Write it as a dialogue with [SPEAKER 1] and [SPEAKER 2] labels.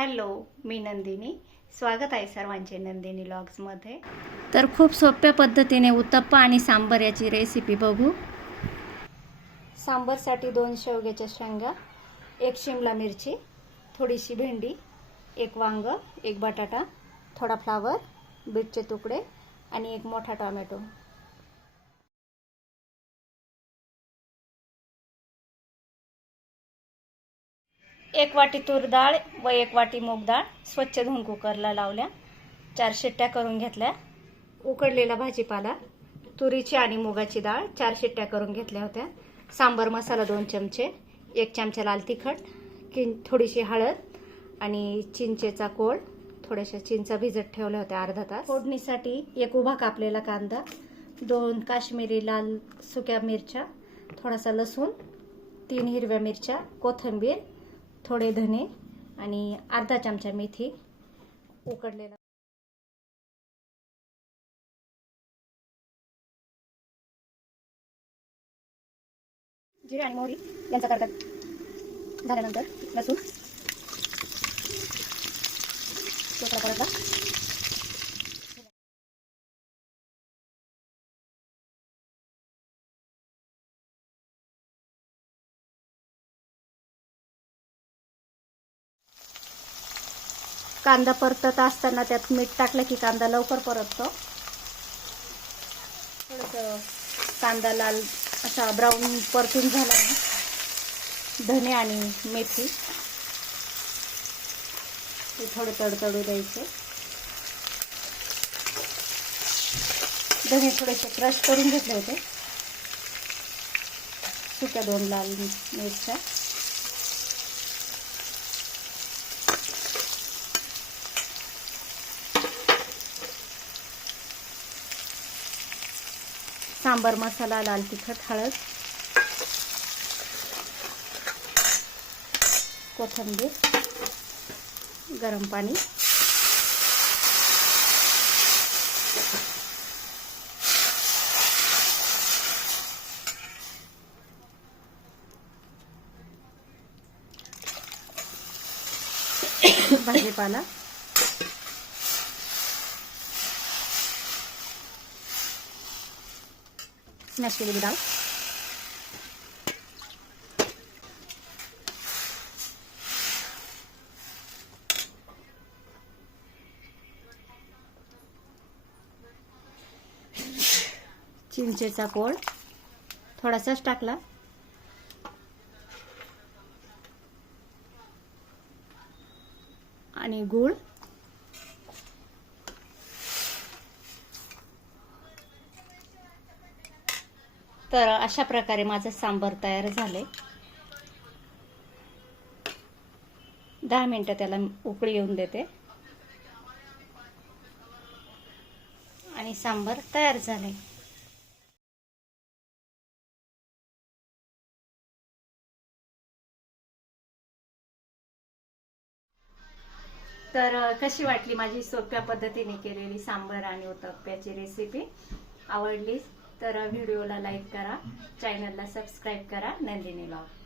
[SPEAKER 1] Hello मी नंदिनी. स्वागत आहे सर्वांचे नंदिनी लॉग्समध्ये
[SPEAKER 2] तर खूप सोप्या पद्धतीने उत्तप्पा आणि सांबर याची रेसिपी बघू.
[SPEAKER 1] सांबरसाठी दोन शेवग्याच्या शेंगा एक शिमला मिरची थोडीशी भेंडी एक वांग एक बटाटा थोडा फ्लावर बीटचे तुकडे आणि एक मोठा टोमॅटो. एक वाटी तूर डाळ व एक वाटी मूग डाळ स्वच्छ धुवून कुकरला लावल्या. चार शिट्ट्या करून घेतल्या. उकडलेला भाजीपाला तुरीची आणि मुगाची डाळ चार शिट्ट्या करून घेतल्या होत्या. सांबर मसाला दोन चमचे एक चमचा लाल तिखट किं थोडीशी हळद आणि चिंचेचा कोळ थोड्याशा चिंचा भिजत ठेवल्या होत्या अर्धा तास. फोडणीसाठी एक उभा कापलेला कांदा दोन काश्मीरी लाल सुक्या मिरच्या थोडासा लसूण तीन हिरव्या मिरच्या कोथिंबीर थोडे धने आणि अर्धा चमचा मेथी उकडलेला. जिरे आणि मोहरी यांचा करतात झाल्यानंतर लसूण. परतला कांदा परतत असताना त्यात मीठ टाकलं की कांदा लवकर परततो. थोडंसं कांदा लाल असा ब्राऊन परतून झाला ना धने आणि मेथी. ते थोडे तडतडू द्यायचे. धने थोडेसे क्रश करून घेतले होते. सुक्या दोन लाल मिरच्या. सांबर मसाला लाल तिखट हळद कोथिंबीर गरम पाणी भाजीपाला स्मॅश केलेली डाळ चिंचेचा कोळ थोडासाच टाकला आणि गूळ. तर अशा प्रकारे माझं सांबर तयार झाले दहा मिनटं त्याला उकळी येऊन देते. आणि सांबर तयार झाले तर कशी वाटली माझी सोप्या पद्धतीने केलेली सांबर आणि उत्तप्प्याची रेसिपी आवडली? तर व्हिडिओला लाईक करा चॅनलला सबस्क्राईब करा. नंदिनी लॉग